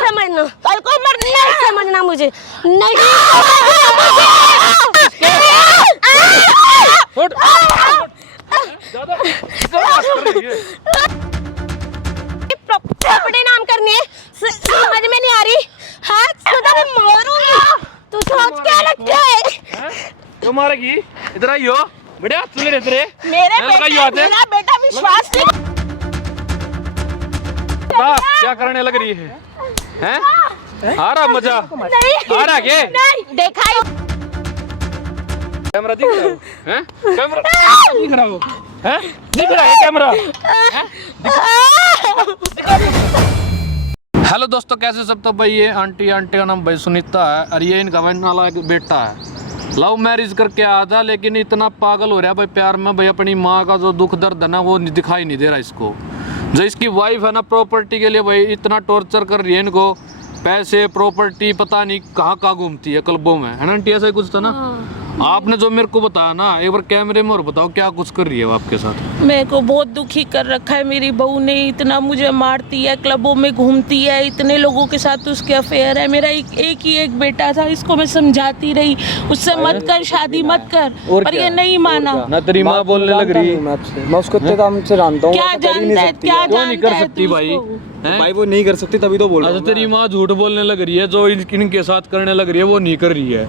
समझना, कल को मरना नहीं समझना मुझे, नहीं प्रॉपर्टी नाम करनी है, समझ में नहीं आ रही। हाँ सुधा मैं मारूंगी, तू सोच क्या लगता है? क्यों मारेगी? इधर आइयो, बढ़िया सुन रहे तेरे मेरे बेटा विश्वास नहीं। क्या करने लग रही है? हैं? आ रहा मजा? आ रहा क्या? नहीं देखा ही। कैमरा दिख रहा हो? हैं? कैमरा दिख रहा हो? हैं? दिख रहा है कैमरा? हेलो दोस्तों, कैसे सब? तो भाई ये आंटी का नाम भाई सुनीता है और ये इनका बहन वाला एक बेटा है। लव मैरिज करके आया था, लेकिन इतना पागल हो रहा है भाई प्यार में, भाई अपनी माँ का जो दुख दर्द है ना वो दिखाई नहीं दे रहा इसको। जो इसकी वाइफ है ना प्रॉपर्टी के लिए भाई इतना टॉर्चर कर रही है इनको, पैसे प्रॉपर्टी पता नहीं कहाँ कहाँ घूमती है क्लबों में, है ना आंटी? ऐसा ही कुछ था ना? आपने जो मेरे को बताया ना, एक बार कैमरे में और बताओ क्या कुछ कर रही है वो आपके साथ? मेरे को बहुत दुखी कर रखा है मेरी बहू ने, इतना मुझे मारती है, क्लबों में घूमती है, इतने लोगों के साथ उसके अफेयर है। मेरा एक ही एक बेटा था, इसको मैं समझाती रही उससे मत कर शादी मत कर, पर ये नहीं माना ना। तेरी माँ बोलने लग रही है, मैं उसको इतने काम से जानता हूँ। क्या जानता है, क्या क्यों नहीं कर जानता है सकती तू भाई? उसको? भाई वो नहीं कर सकती तभी तो बोल रहा हूँ। तेरी माँ झूठ बोलने लग रही है, जो इनके साथ करने लग रही है वो नहीं कर रही है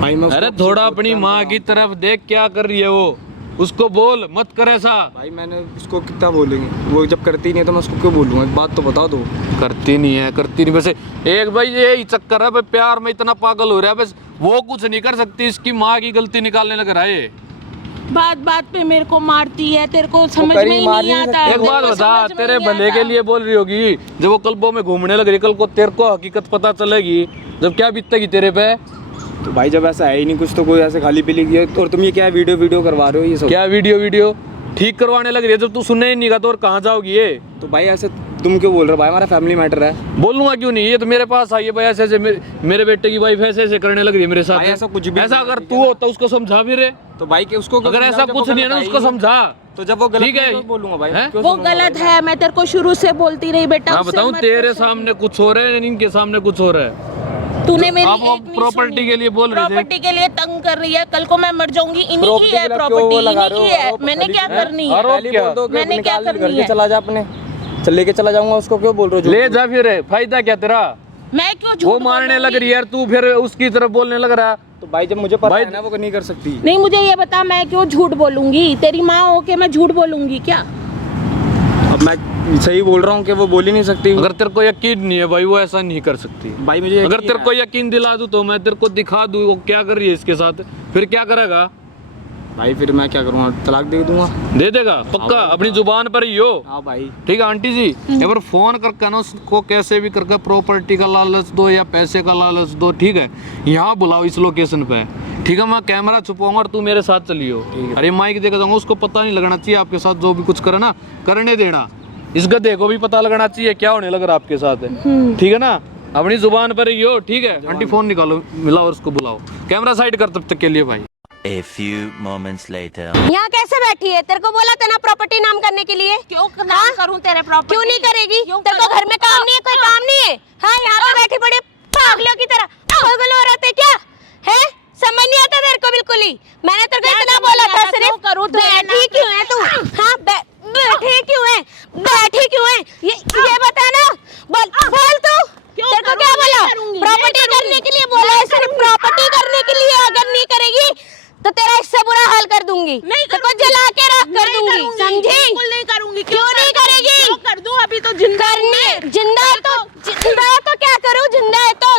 भाई। मैं अरे थोड़ा अपनी माँ की तरफ देख, क्या कर रही है वो, उसको बोल मत कर ऐसा। भाई मैंने उसको कितना बोलेंगे, वो जब करती नहीं है तो मैं उसको क्यों बोलूँगा? एक बात तो बता दो। करती नहीं है, करती नहीं। वैसे एक भाई यही चक्कर है भाई, प्यार में इतना पागल हो रहा है, बस वो कुछ नहीं कर सकती, इसकी माँ की गलती निकालने लग रहा है। बात बात पे मेरे को मारती है, तेरे को समझ में ही नहीं आता। एक बात बता, तेरे भले के लिए बोल रही होगी, जब वो क्लबों में घूमने लग रही, कल को तेरे को हकीकत पता चलेगी, जब क्या बीतेगी तेरे पे? तो भाई जब ऐसा है ही नहीं कुछ, तो कोई ऐसे खाली पीली की है, और तुम ये क्या वीडियो करवा रहे हो? ये सब क्या वीडियो ठीक करवाने लग रही है? जब तू सुनने ही नहीं का तो और कहाँ जाओगी ये? तो भाई ऐसे तुम क्यों बोल रहे हो? भाई हमारा फैमिली मैटर है। बोलूंगा क्यों नहीं, ये तो मेरे पास आई है भाई, ऐसे मेरे बेटे की वाइफ ऐसे करने लग रही है मेरे साथ। ऐसा कुछ भी ऐसा अगर तू होता उसको समझा भी रे, तो भाई के उसको अगर ऐसा कुछ नहीं है ना उसको समझा, तो जब वो गलत ठीक है तो बोलूंगा भाई। वो गलत है, मैं तेरे को शुरू से बोलती रही बेटा। मैं बताऊं तेरे सामने कुछ हो रहा है, इनके सामने कुछ हो रहा है। तूने मेरी आप प्रॉपर्टी के लिए बोल रहे थे, प्रॉपर्टी के लिए तंग कर रही है, कल को मैं मर जाऊंगी, इन्हीं की है प्रॉपर्टी, इन्हीं की है, मैंने क्या करनी है? मैंने क्या करनी है? चला जा अपने, चल लेके चला जाऊंगा उसको, क्यों बोल रहे हो? ले जा फिर, फायदा क्या तेरा? मैं क्यों झूठ वो मारने लग रही है यार, तू फिर उसकी तरफ बोलने लग रहा है। तो भाई जब मुझे पता है ना वो नहीं कर सकती। नहीं, मुझे ये बता मैं क्यों झूठ बोलूंगी? तेरी माँ हो के मैं झूठ बोलूंगी क्या? अब मैं सही बोल रहा हूँ कि वो बोल ही नहीं सकती। अगर तेरे को यकीन नहीं है भाई, वो ऐसा नहीं कर सकती भाई। मुझे अगर तेरे को यकीन दिला दूं तो मैं तेरे को दिखा दूं वो क्या कर रही है इसके साथ, फिर क्या करेगा भाई? फिर मैं क्या करूँगा? तलाक दे दूंगा। दे देगा पक्का? अपनी जुबान पर ही हो? हाँ भाई। ठीक है आंटी जी, एक बार फोन करके ना उसको कैसे भी करके प्रॉपर्टी का लालच दो या पैसे का लालच दो, ठीक है? यहाँ बुलाओ इस लोकेशन पे, ठीक है? मैं कैमरा छुपाऊंगा और तू मेरे साथ चलियो। अरे माइक देकर जाऊंगा, उसको पता नहीं लगना चाहिए आपके साथ जो भी कुछ करे ना, करने देना। इस गधे को भी पता लगना चाहिए क्या होने लग रहा आपके साथ है, ठीक है ना? अपनी जुबान पर ही हो, ठीक है? आंटी फोन निकालो, मिलाओ और उसको बुलाओ। कैमरा साइड कर तब तक के लिए भाई। A few moments later. यहाँ कैसे बैठी है? तेरे को बोला था ना प्रॉपर्टी नाम करने के लिए। क्यों नाम करूं तेरे प्रॉपर्टी? क्यों नहीं करेगी? तेरे को घर में काम नहीं है, कोई काम नहीं है? हाँ यहाँ पे बैठी पड़ी पागलों की तरह, पागल हो रहे थे क्या? है समझ नहीं आता तेरे को बिल्कुल ही। मैंने तेरे को इतना बोला था, सिर्फ बैठी क्यों है तू? हाँ बैठी क्यों है? बैठी क्यों है? ये बता ना, बोल तू। तेरे को क्या बोला? प्रॉपर्टी करने के लिए बोला है, सिर्फ प्रॉपर्टी करने के लिए। अगर नहीं करेगी तो तेरा इससे बुरा हाल कर दूंगी, तेरे को जला के राख कर दूंगी, समझी? बिल्कुल नहीं करूंगी। क्यों नहीं करेगी? क्यों कर दूं? अभी तो जिंदा हूं। जिंदा है तो क्या करूं? जिंदा है तो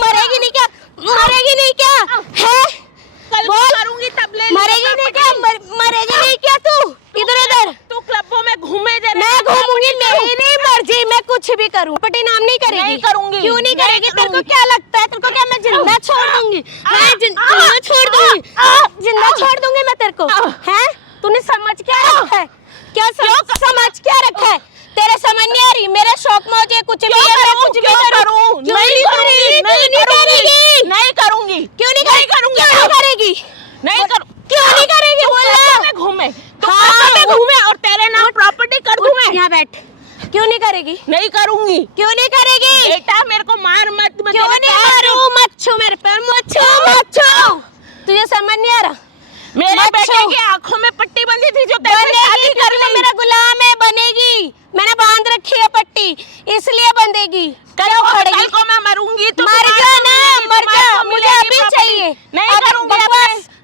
मरेगी नहीं क्या? मरेगी नहीं क्या? है कल करूंगी तब ले मरेगी नहीं क्या? मरेगी नहीं क्या तू? इधर उधर तू क्लबों में घूमे दे। मैं घूमूंगी, मेरी मर्जी, मैं कुछ भी करूं। प्रॉपर्टी नाम नहीं करेगी? नहीं करूंगी। क्यों नहीं करेगी? तेरे को क्या लगता है? तेरे को क्या मैं जिंदा छोड़ दूंगी? मैं जिंदा छोड़ दूंगी, जिंदा छोड़ दूंगी मैं तेरे को, हैं? तूने समझ क्या रखा है? क्या समझ क्या रखा है? तेरे समझ नहीं आ रही? मेरे शौक मौजे कुछ भी है, मैं कुछ भी करूं। नहीं करूंगी, नहीं करूंगी, नहीं करूंगी। क्यों नहीं करेगी? क्यों नहीं करेगी? नहीं करूं। क्यों नहीं करेगी? बोल में घूमे तो में घूमे और तेरे नाम प्रॉपर्टी कर दूं मैं। यहाँ बैठ। क्यों नहीं करेगी? नहीं करूंगी। क्यों नहीं करेगी? बेटा मार मत, मैं क्यों तेरे नहीं कान मारू? मत छू मेरे पे, मत छू। तुझे समझ नहीं आ रहा? मेरे मत बेटे छू। की आंखों में पट्टी बंधी थी जो तेरे से शादी कर क्योंकि वो ली। मेरा गुलाम है, बनेगी। मैंने बांध रखी है पट्टी, इसलिए बंधेगी। क्यों कल खड़ेगी? को मैं मरूंगी तो मर तुम्हारे जा को ना, मिलेगी, मर तुम्हारे जा। को मुझे मिलेगी अभी property। चाहिए। नहीं अब करूंगी,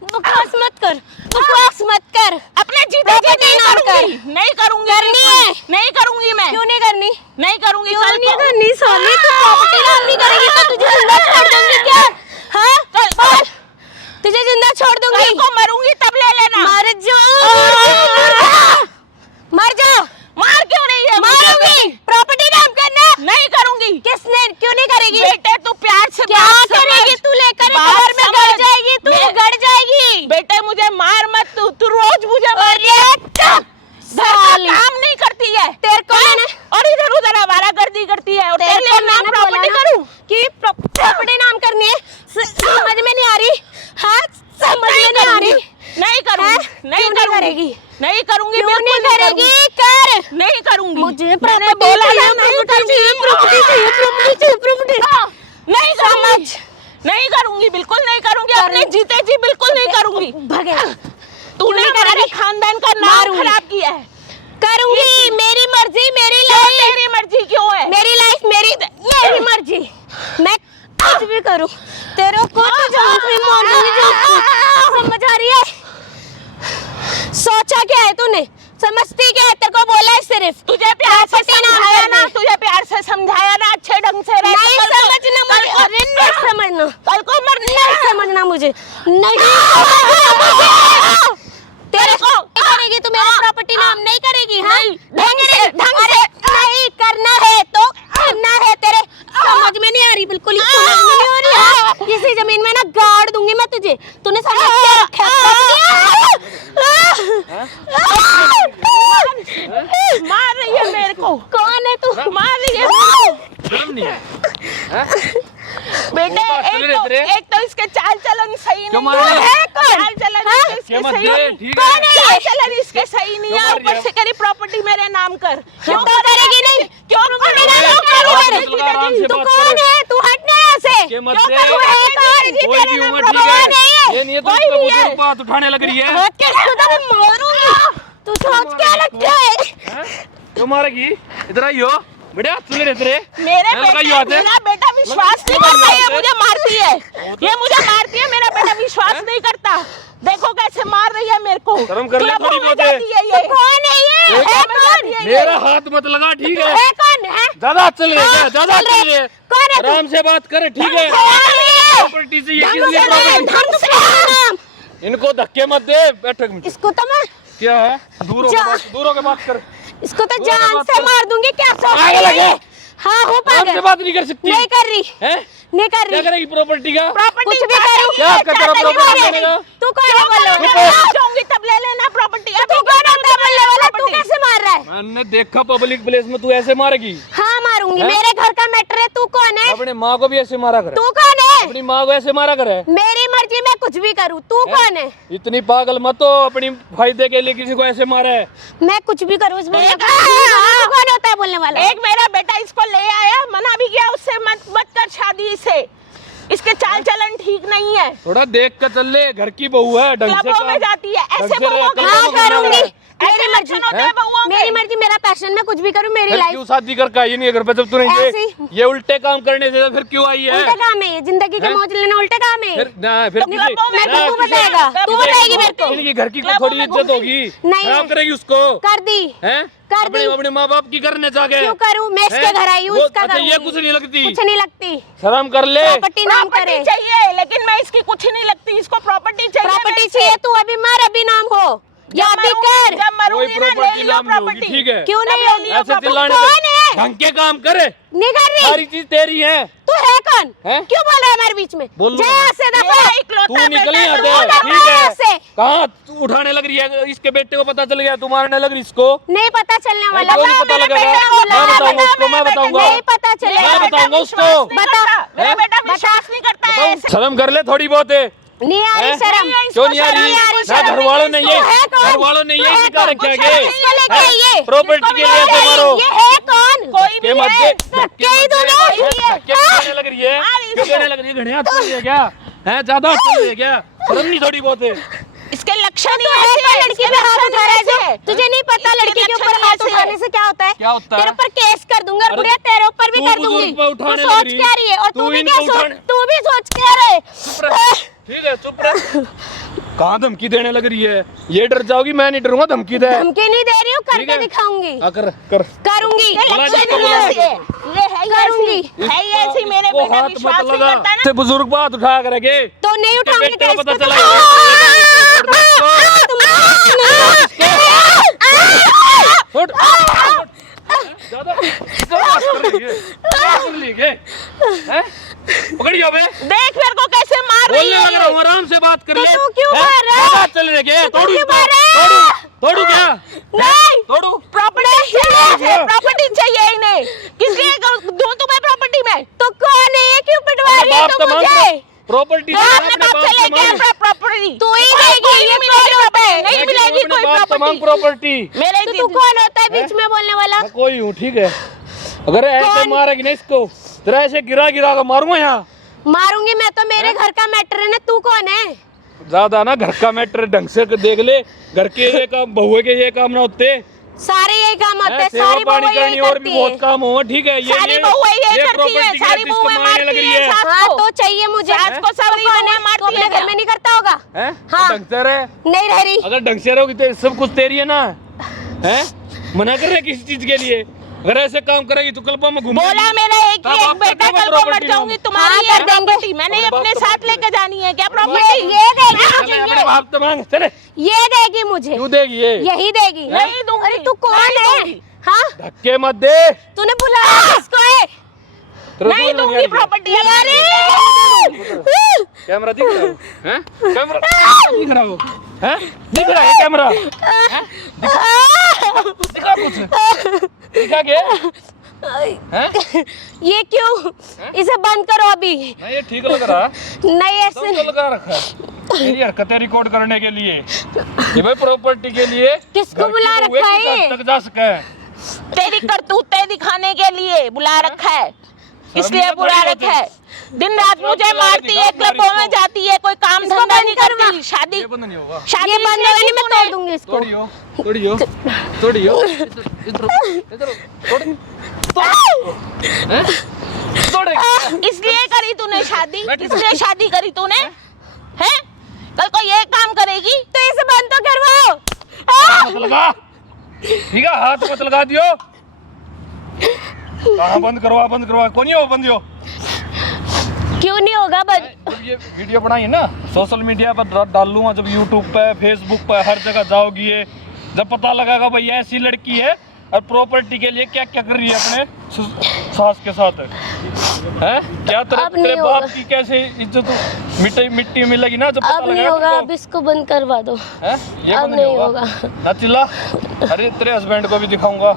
बकवास मत कर, बकवास मत कर। अपने जीते जी Property नहीं नाम करूंगी, नहीं करूंगी, करनी बिल्कुल। है। नहीं करूंगी मैं, क्यों नहीं करनी? नहीं करूंगी। क्यों कल नहीं को करनी? सोनी तू प्रॉपर्टी नाम नहीं करेगी तो तुझे जिंदा छोड़ दूंगी क्या? हाँ बोल, तुझे जिंदा छोड़ दूंगी। कल को मरूंगी तब ले लेना। मर जाओ, मर जाओ। मार क्यों नहीं है? मारूंगी। प्रॉपर्टी नाम करना। नहीं करूंगी। किसने? क्यों नहीं करेगी? बेटे तू प्यार से क्या बात समझ। करेगी तू? लेकर बात घर में गड़ समझ। जाएगी तू, मैं- गड़ जाएगी। बेटे मुझे मार मत, तू रोज मुझे मारती है। अरे चुप घर का साली। काम नहीं करती है तेरे को मैंने और इधर उधर आवारागर्दी करती है और तेरे तेरे को लिए मैं मैंने प्रॉपर्टी बोला ना करूं। कि प्रॉपर्टी नाम करनी है। समझ में नहीं आ रही? हाँ समझ में नहीं आ रही? नहीं करूंगी, हैं? नहीं क्यों नहीं करूंगी, करेगी? नहीं करूंगी, क्यों बिल्कुल नहीं करेगी? कर। नहीं करूंगी। मुझे मैंने प्रॉपर्टी बोला चाहिए, ना, नहीं प्रॉपर्टी चाहिए, करूंगी। प्रॉपर्टी चाहिए, प्रॉपर्टी चाहिए, प्रॉपर्टी। नहीं करूंगी, नहीं करूंगी, बिल्कुल नहीं करूंगी। अपने जीते जी बिल्कुल नहीं करूंगी। भगे। तूने नहीं हमारे करेगी? खानदान का नाम मारूंगी। खराब किया है। करूंगी, मेरी मर्जी, मेरी क्यों लाइफ, तेरी मर्जी क्यों है? मेरी लाइफ, मेरी मर्जी। मैं कुछ भी करूं, तेरे को तो जान से मारूंगी। समझ आ रही है? सोचा क्या है तूने? समझती क्या है? तेरे को बोला है सिर्फ तुझे प्यार से प्रॉपर्टी नाम समझाया करनी। ना, तुझे प्यार से समझाया ना, अच्छे ढंग से रह। नहीं कल को- समझना मुझे, अरे नहीं समझना, कल को मरनी नहीं है। समझना मुझे, नहीं तेरे को करेगी तू मेरा प्रॉपर्टी नाम नहीं करेगी? हाँ ढंग से नहीं करना है तो करना है। तेरे समझ में नहीं आ रही, बिल्कुल ही समझ में नहीं आ रही है। इसी जमीन में ना गाड़ दूंगी मैं तुझे। तूने समझ क्या रखा है? मार रही है मेरे को। कौन है तू? मार रही है मेरे को। शर्म नहीं है? बेटे वो बात चल रही है एक तो इसके चाल चलन सही क्यों नहीं मार रही है? है। चाल चलन इसके मत सही दे, नहीं। ठीक है। चाल चलन इसके सही नहीं क्यों है। मार रही ऊपर है? से करी प्रॉपर्टी मेरे नाम कर। क्यों करेगी नहीं? क्यों प्रॉपर्टी करेगी? नाम क्यों करूं करेगी? मेरे? आराम से तू बात कौन करो। है? तू हटना यहाँ से। के मत क्यों दे। करूं? है कौन? कोई भी उम्र ठीक कौन है है। ये? ये नहीं है तो कोई इसका नहीं है। बुजुर्ग बात उठाने लग रही है। हाथ के खुदा मैं मारूंगी। तू सोच क्या लगता है? हैं? क्यों मारेगी? इधर आइयो बेटा, सुन ले तेरे मेरे लगाइयो बेटे हाथ है। मेरा बेटा विश्वास नहीं लगाइयो करता। हाथ ये है। मुझे मारती है, ये मुझे मारती है। मेरा बेटा विश्वास नहीं करता। देखो कैसे मार रही है मेरे को। शर्म कर ले क्लबों थोड़ी में बहुत है। जाती है ये। कौन है ये? ये है में जाती कौन? है ये। मेरा हाथ मत लगा, ठीक है? है कौन है? ज्यादा चल रही है, ज्यादा चल रही चल रही है। कौन है तू? आराम से बात करे, ठीक है? कौन है ये? प्रॉपर्टी से ये ढंग किसने से बोल, प्रॉपर्टी? ढंग से बोल। इनको धक्के मत दे। बैठ एक मिनट। इसको तो मैं क्या है? दूर जा- होकर बात कर। इसको तो दूर होकर जान बात से कर। मार दूंगी। क्या सोच पागल रही है क्या? है? हाँ हूँ आराम से पागल। बात नहीं कर सकती नहीं कर रही, है? नहीं कर क्या रही। करेगी प्रॉपर्टी का? कुछ भी करूँ। क्या कर तेरा प्रॉपर्टी करने का? तू कौन है बोलने चुप वाला? है। जाऊंगी तब ले लेना प्रॉपर्टी। तू कौन होता है बोलने वाला? तू कैसे मार रहा है? मैंने देखा पब्लिक प्लेस में तू ऐसे मारेगी। हाँ मारूंगी। हैं? मेरे घर का मैटर है। तू कौन है? अपने माँ को भी ऐसे मारा करे, तू कौन है? अपनी माँ को ऐसे मारा करे। मेरी मर्जी, मैं कुछ भी करूँ। तू कौन है? इतनी पागल मत हो, अपनी फायदे के लिए किसी को ऐसे मारा है। मैं कुछ भी करूँ इसमें। तू कौन होता है बोलने वाला? एक मेरा बेटा इसको ले आया, मना भी किया उससे, मत कर शादी इसे। इसके चाल चलन ठीक नहीं है। थोड़ा देख कर चल ले, घर की बहू है, ढंग से क्लबों में काम- जाती है ढंग ऐसे से रह, बहुओं के क्लबों हाँ में घूमना करूंगी। है। मेरी मर्जी, लक्षण होते हैं बहुओं के। मेरी मर्जी, मेरा पैशन। मैं कुछ भी करूँ, मेरी फिर लाइफ। क्यों शादी करके आई नहीं है घर पे जब तू नहीं ऐसे गई? ही। ये उल्टे काम करने से फिर क्यों आई है? उल्टे काम है ये। जिंदगी के हैं? मौज लेना उल्टे काम है। फिर ना फिर मैं तू बताएगा, तू बताएगी मेरे को। इनकी घर की क्लबों थोड़ी में इज्जत होगी, नहीं खराब है। करेगी उसको। कर दी, हैं? कर अपने दी। अपने माँ बाप की करने जाके क्यों करूँ? मैं इसके हैं? घर आई हूँ, वो- इसका अच्छा, ये करूंगी। कुछ नहीं लगती, कुछ नहीं लगती। शर्म कर ले। प्रॉपर्टी नाम करे। प्रॉपर्टी चाहिए, लेकिन मैं इसकी कुछ नहीं लगती। इसको प्रॉपर्टी चाहिए। प्रॉपर्टी चाहिए। तू अभी मार, अभी नाम हो या अभी कर। जब मरूंगी कोई ना, प्रॉपर्टी ले लियो नाम नहीं होगी, प्रॉपर्टी। ठीक है? क्यों नहीं तब होगी? ले लियो ऐसे चिल्लाने कौन से है? ढंग के काम करे, नहीं कर रही। सारी चीज तेरी है। तू है कौन? हैं? क्यों बोल रहा है हमारे बीच में? बोल जा रहा हूँ। यहाँ से, दफा। मेरा इकलौता तू निकल बेटा ही है, आते वो ठीक दफा यहाँ से। है? कहाँ तू उठाने लग रही है? इसके बेटे को पता चल गया तू मारने लग रही इसको। नहीं पता चलने वाला। क्यों नहीं पता मेरे लगेगा? बेटे को मैं ला, बताऊंगा बता, उसको, मैं मेरे बेटे- बताऊंगा। नहीं पता चलेगा। मैं बताऊंगा उसको। बता। मेरा बेटा बता। विश्वास नहीं करता है बताऊं, ऐसे। शर्म कर ले थोड़ी बहुत है। नहीं आ रही हैं? शर्म। क्यों नहीं आ रही? नहीं आ रही ना शर्म। घर वालों ने ये तू है कौन? घर वालों ने तू ये है सिखा कौन? रखे कुछ है इसको लेके आइए। प्रॉपर्टी के लिए ऐसे मारो। ये है कौन? कोई भी धक्के मत है। दे, धक्के ही दूंगा। धक्के हाँ, देने घने हाथ चल रही है क्या? हैं ज्यादा हाथ चल रही है क्या? शर्म नहीं थोड़ी बहुत है? इसके लक्षण ही तो ऐसे हैं, लड़की इसके पे हाथ लक्षण उठा रहा है ऐसे जो? हैं। तुझे नहीं पता इसके लड़की के लक्षण ऊपर हाथ ऐसे हैं। उठाने से क्या होता है? क्या होता है? तेरे ऊपर केस कर दूंगा और अरे बुढ़िया तेरे ऊपर भी तू कर बुजुर्ग दूंगी। पे तू उठाने सोच लग रही। क्या रही है? और तू तू भी इनको क्या सोच, उठाने- तू भी सोच क्या रहे? चुप रह। ठीक है चुप रह। कहाँ धमकी देने लग रही है? ये डर जाओगी, मैं नहीं डरूंगा। धमकी दे। धमकी नहीं दे रही हूँ, ठीक करके है। दिखाऊंगी, कर कर करूंगी, बोला लक्षण जिसको ही बोला। ऐसे हैं। ये है ही करूंगी। ऐसी, है ही ऐसी। मेरे इसको बेटा हाथ विश्वास मत नहीं लगा। करता ना। से बुजुर्ग बात उठा करेंगे तो नहीं इसके उठाऊंगी बेटे तो को पता इसको चला उठ। ज्यादा बात कर रही है। क्या कर ली है? हैं? पकड़ियो बे। देख मेरे को कैसे मार रही बोलने है लग रहा हूँ, आराम से बात कर तो ले। तू क्यों हैं? मार रहा है? क्या बात चल रही है? तो तोड़ू क्यों इसको। मार रहा है? तोड़ू क्या? नहीं, तोड़ू। प्रॉपर्टी चाहिए, प्रॉपर्टी चाहिए इन्हें। किस लिए दूं तुम्हें प्रॉपर्टी में? तो कौन है ये? क्यों पिटवा रही है बाप तू तो मांग मुझे? प्रॉपर्टी अपने बाप से लेके आया प्रॉपर्टी। तू ही कोई देगी, ये नहीं कौन होता है? नहीं मिलेगी कोई प्रॉपर्टी। प्रॉपर्टी मेरे तो तू कौन होता है बीच में बोलने वाला? मैं कोई हूँ। ठीक है, अगर ऐसे कौन? मारेगी ना इसको, तेरा ऐसे गिरा गिरा कर मारूंगा यहाँ। मारूंगी मैं तो, मेरे घर का मैटर है ना। तू कौन है? ज्यादा ना घर का मैटर ढंग से देख ले। घर के ये काम, बहुए के ये काम ना होते। सारे यही काम होते हैं, सेवा सारी पानी बहुएं यही करनी और भी करती बहुत है। काम हो। ठीक है, ये सारी बहुएं ये करती है, property सारी के इसको बहुएं मारने लग मारती रही है, है। सास हाँ को। तो चाहिए मुझे। सास को सब तो कौन है? मारती तो अपने है घर क्या? में नहीं करता होगा? हैं? हाँ। ढंग से रहे। नहीं रह रही। अगर ढंग से रहोगी तो सब कुछ तेरी है ना। हैं? मना कर रहे हैं किसी चीज के लिए? अगर ऐसे काम करेगी तो कल मैं घूम बोला मेरा एक ही एक बेटा, कल को मर जाऊंगी तुम्हारी हाँ, ये कर देंगे। प्रॉपर्टी मैंने अपने अपने बाप साथ तो लेके जानी है क्या ये प्रॉपर्टी? देगी मुझे, अपने बाप तो मांग चले। ये देगी मुझे, क्यों देगी ये? यही देगी। नहीं दूंगी। अरे तू कौन नहीं है? दूंगी। हाँ, धक्के मत दे। तूने बुलाया किसको है? तेरे नहीं को दूंगी आ रही है? प्रॉपर्टी। कैमरा दिख रहा हो? हैं? कैमरा दिख रहा हो? हैं? दिख रहा है कैमरा? हैं? दिखा कुछ? दिखा के? हैं? ये क्यों? इसे बंद करो अभी। नहीं ये ठीक लग रहा है। नहीं सब ऐसे तो लगा रखा है। मेरी हरकतें रिकॉर्ड करने के लिए, ये भाई प्रॉपर्टी के लिए। किसको घर की बुला बहुएं रखा किस है? हद तक जा सके। तेरी करतूतें दिखाने के लिए बुला रखा है, इसलिए शर्मिंदा बुला थोड़ी रखा है। होती। दिन रात मुझे मारती है, क्लबों में जाती है, कोई काम इसको धंधा बंद नहीं करवा। करती। शादी ये बंद नहीं होगा। शादी ये बंद इसलिए नहीं, मैं तूने- तोड़ दूंगी इसको। तोड़ियो तोड़ियो तोड़ियो। इधर तोड़। हैं? तोड़ेगी। इसलिए करी तूने शादी, बैठ। इसलिए शादी करी तूने हैं? कल को ये काम करेगी तो इसे बंद तो करवाओ। मत लगा। ठीक है, हाथ मत लगा दियो। कहाँ बंद करवा कौन है वो बंद हो? क्यों नहीं होगा बंद? जब ये वीडियो बनाई ना सोशल मीडिया पर डाल लूंगा, जब यूट्यूब पे फेसबुक पे हर जगह जाओगी ये, जब पता लगागा भाई ऐसी लड़की है और प्रॉपर्टी के लिए क्या क्या कर रही है अपने सास के साथ है। क्या अब तेरे नहीं बाप होगा। की कैसे इज्जत मिट्टी में लगी ना, जब पता अब नहीं लगा होगा, अब इसको बंद करवा दो। है ये अब बंद नहीं होगा ना। चिल्ला। अरे तेरे हस्बैंड को भी दिखाऊंगा।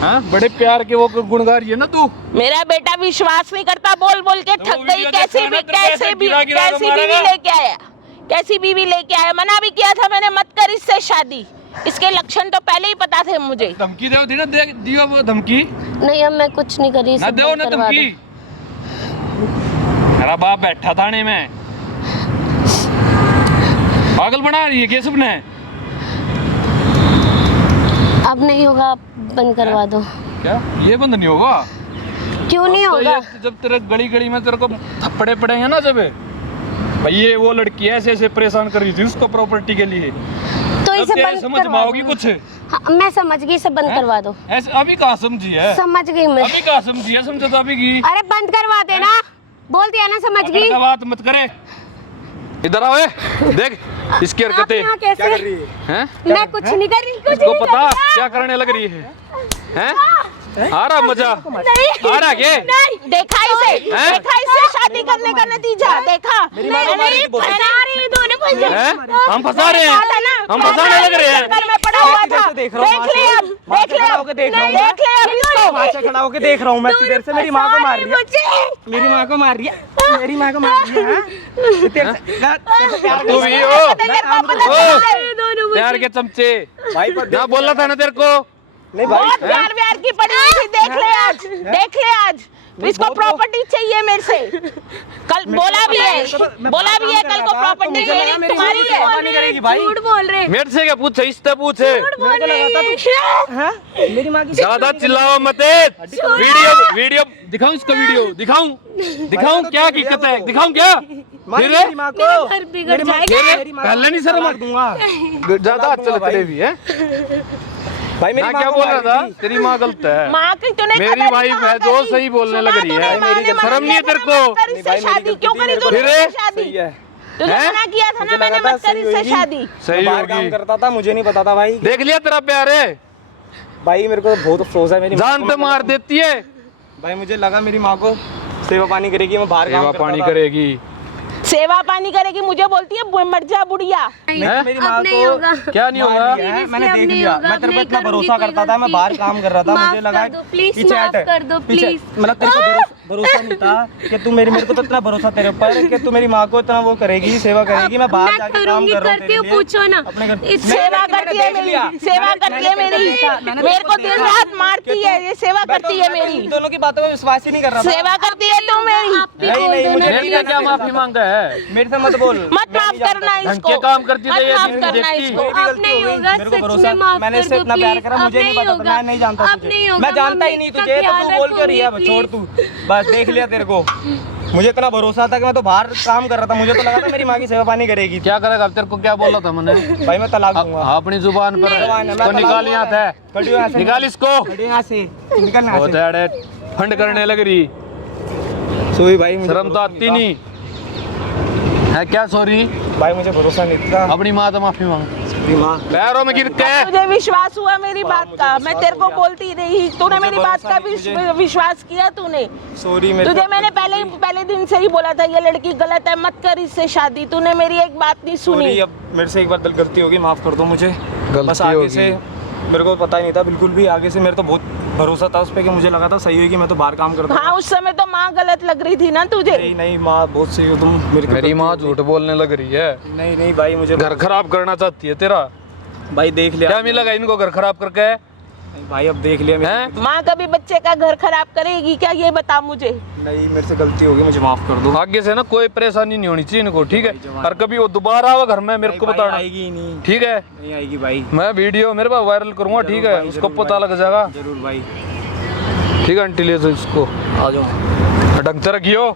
हाँ बड़े प्यार के वो गुण गा रही है ना तू। मेरा बेटा विश्वास नहीं करता, बोल बोल के तो थक वो गई। वीडियो कैसी देखा भी ना, तेरे को ऐसे गिरा गिरा के कैसी बीवी मारेगा। लेके आया, कैसी बीवी लेके आया। मना भी किया था मैंने, मत कर इससे शादी। इसके लक्षण तो पहले ही पता थे मुझे। धमकी दे दी ना, दियो वो धमकी नहीं, अब मैं कुछ नहीं करी, ना इसे दो बंद ना करवा धमकी। दो। मेरा बाप बैठा थाने में, पागल बना रही है क्या सबने? अब नहीं होगा, आप बंद करवा दो। क्या ये बंद नहीं होगा? क्यों नहीं तो होगा? ये जब तेरे गली गली में तेरे को थप्पड़े पड़ेंगे ना, जब भाई ये वो लड़की ऐसे ऐसे परेशान कर रही थी उसको प्रॉपर्टी के लिए, तो तब इसे तेरे बंद समझ में करवा आओगी दो। कुछ? हाँ, मैं समझ गई, इसे बंद हैं? करवा दो। ऐसे अभी कहाँ समझी है? समझ गई मैं। अभी कहाँ समझी है? समझो तो अभी की। अरे बंद करवा देना, बोल दिया ना, समझ अगर गई। का बात मत करे। इधर आओ, देख इसकी आप हरकतें यहाँ कैसे? हैं? मैं कुछ नहीं कर रही, कुछ इसको नहीं पता कर रही। क्या करने लग रही है? हैं? आ रहा मजा? नहीं, आ रहा क्या? नहीं देखा इसे, हैं? देखा इसे शादी करने का नतीजा देखा। नहीं, फंसा रही दोनों को। हैं? हम फंसा रहे हैं, हम फंसाने लग रहे हैं। घर में पड़ा हुआ था। देख रहा हूँ, देख ले अब, देख ले अब, देख रहा हूँ देख ले अब इसको। वहाँ से खड़ा होके देख रहा हूँ मैं, देर से मेरी माँ को मार रही है, मुझे मेरी माँ को मार रही है, मेरी माँ को मार रही है। हाँ? तो तेरे से प्यार तू भी हो दोनों प्यार के चमचे, भाई ना बोला था ना तेरे को। नहीं भाई, बहुत प्यार व्यार की पड़ी हुई थी। देख ले आज, देख ले आज इसको प्रॉपर्टी चाहिए मेरे से। कल बोला भी है कल को प्रॉपर्टी तुम्हारी है। झूठ बोल रहे मेरे से क्या पूछे, इससे पूछे। मेरी माँ की ज्यादा चिल्लाओ मत। वीडियो दिखाऊं, इसका वीडियो दिखाऊं क्या हकीकत है, दिखाऊं क्या? मेरी माँ को घर बिगड़ जाएगा। पहले नहीं शर्म मार दूंगा ज्यादा चले भी है। भाई। मेरी मैं माँ क्या को बोल रहा मारी था, थी। तेरी माँ गलत है। माँ की तूने मेरी कदर भाई कहाँ मैं जो करी? सही बोलने लग रही सुना है। तूने, मैंने शर्म नहीं है तेरे को? मत कर इससे शादी। क्यों करी तूने फिर? इससे शादी? सही है। तुझे हैं? मना किया था ना मुझे मैंने, लगा था मत कर सही इससे होगी। शादी। सही बाहर काम होगी। करता था, मुझे नहीं पता था भाई। देख लिया तेरा प्यार है, भाई मेरे को तो बहुत अफसोस है मेरी माँ जान को। पे मार देती है। भाई मुझे लगा मेरी माँ को सेवा पानी करेगी, मैं बाहर काम सेवा करता पानी था। करेगी। सेवा पानी करेगी, मुझे बोलती है मर जा बुढ़िया। हैं? मेरी अब माँ नहीं को होगा। क्या नहीं मार होगा? दिया है, मैंने अब देख नहीं लिया। होगा, मैं अब तेरे को नहीं इतना करूंगी भरोसा कोई करता था, मैं गलती। बाहर काम कर रहा था, माफ मुझे लगा कर दो, प्लीज पीछे माफ हट। कर दो, पीछे- प्लीज। मतलब तेरे को भरोसा नहीं था कि तू मेरे को तो इतना भरोसा तेरे ऊपर कि तू मेरी माँ को इतना वो करेगी, सेवा करेगी। मैं बाहर जाके काम करूंगी, कर रहा हूँ करती तेरे हूँ, लिए। पूछो ना। अपने घर इस सेवा करती है मेरी, सेवा करती है मेरी। मेरे को दिन रात मारती है, ये सेवा करती है मेरी। दोनों की बातों में विश्वास ही नहीं कर रहा था। सेवा करती है तू मेरी। आप भी नहीं, बोल नहीं, दो मुझे ना, मेरे लिए क्या माफी मांगा है? मेरे से मत बोल। मत माफ करना ढंग इसको, के काम करती मत तो ये माफ नहीं करना देखती। इसको। अब नहीं होगा, मेरे को सच भरोसा, में माफ मैंने कर इससे दो इतना प्यार प्लीज। करा, अब मुझे नहीं पता था, होगा, मैं नहीं जानता अब नहीं तुझे, होगा, मैं जानता ही मम्मी नहीं का तुझे, तो ख्याल तू बोल क्यों रही है? रखूंगी, छोड़ तू, बस देख लिया तेरे को। मुझे इतना भरोसा था कि मैं तो बाहर काम कर रहा था, मुझे तो लगा था मेरी माँ की सेवा पानी करेगी। क्या करेगा? तेरे को क्या बोला था मैंने? भाई मैं तलाक दूंगा। अपनी जुबान पर जुबान है, मैं इसको तलाक निकाल दूंगा। यहाँ से, कटियो यहाँ से, निकाल इसको। कटियो यहाँ से, निकल यहाँ वो से। डैड फंड करने लग रही, सोई भाई मुझे शर्म तो भरोसा आती नहीं है क्या? सॉरी भाई, मुझे भरोसा नहीं था। अपनी माँ तो माफी मांग, मेरी माँ पैरों में गिर के। मुझे विश्वास हुआ मेरी बात का, मैं तेरे को बोलती रही, तूने मेरी बात का विश्वास किया तूने। सॉरी मेरे तुझे मैंने पहले दिन से ही बोला था ये लड़की गलत है, मत कर इससे शादी। तूने मेरी एक बात नहीं सुनी। सॉरी, अब मेरे से एक बार गलती होगी, माफ कर दो मुझे। गलती बस आगे होगी। से मेरे को पता ही नहीं था बिल्कुल भी। आगे से मेरे तो बहुत भरोसा था उस पर कि मुझे लगा था सही होगी, मैं तो बाहर काम करता हाँ, उस समय तो माँ गलत लग रही थी ना तुझे। नहीं नहीं माँ बहुत सही हो तुम। मेरी माँ झूठ बोलने लग रही है, नहीं नहीं भाई, मुझे घर खराब करना चाहती है तेरा। भाई देख लिया। क्या मिलेगा इनको घर खराब करके? नहीं भाई, अब देख लिया हैं? माँ कभी बच्चे का घर खराब करेगी क्या, ये बता मुझे। नहीं, मेरे से गलती होगी, मुझे माफ कर दो। आगे से ना कोई परेशानी नहीं होनी चाहिए इनको, ठीक है? और कभी वो दोबारा आवा घर में मेरे को भाई, बताना, आएगी ही नहीं, ठीक है? नहीं आएगी भाई। मैं वीडियो मेरे पास वायरल करूंगा, ठीक है? भाई, उसको जरूर पता भाई। लग जाएगा, जरूर भाई, ठीक है? आंटी ले तो इसको आ जाओ। ढंग से रखियो।